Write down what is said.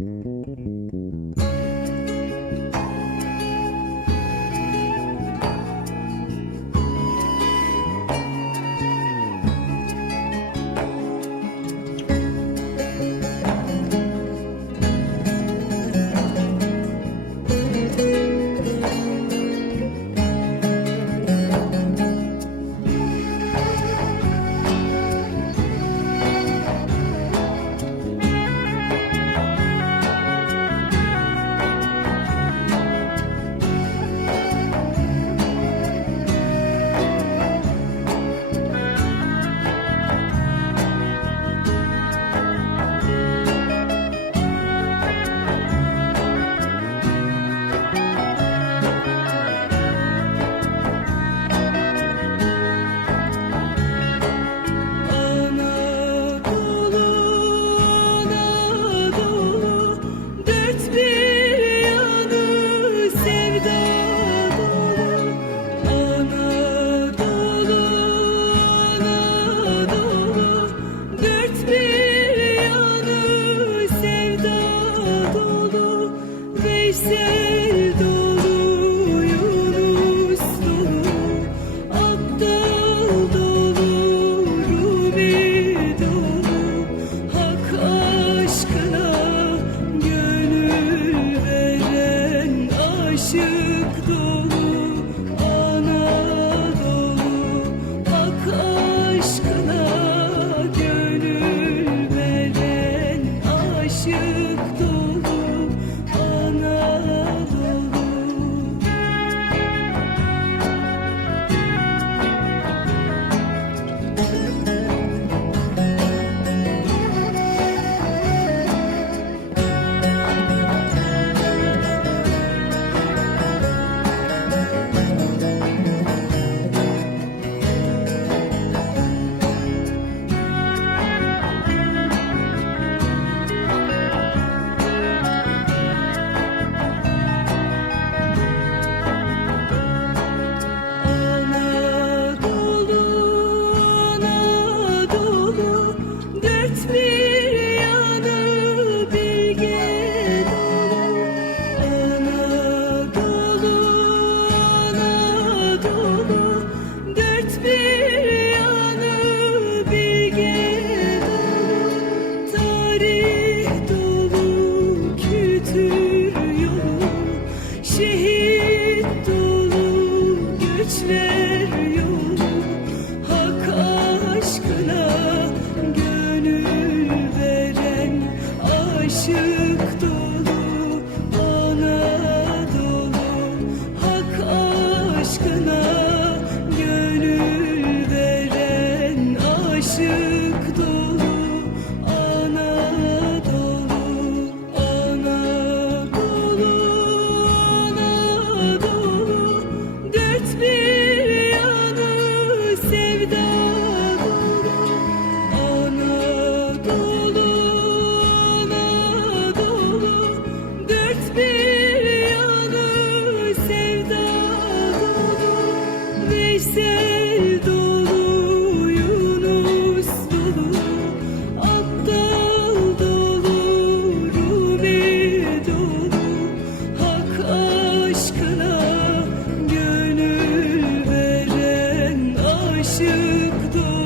Música aşık 的那 aşık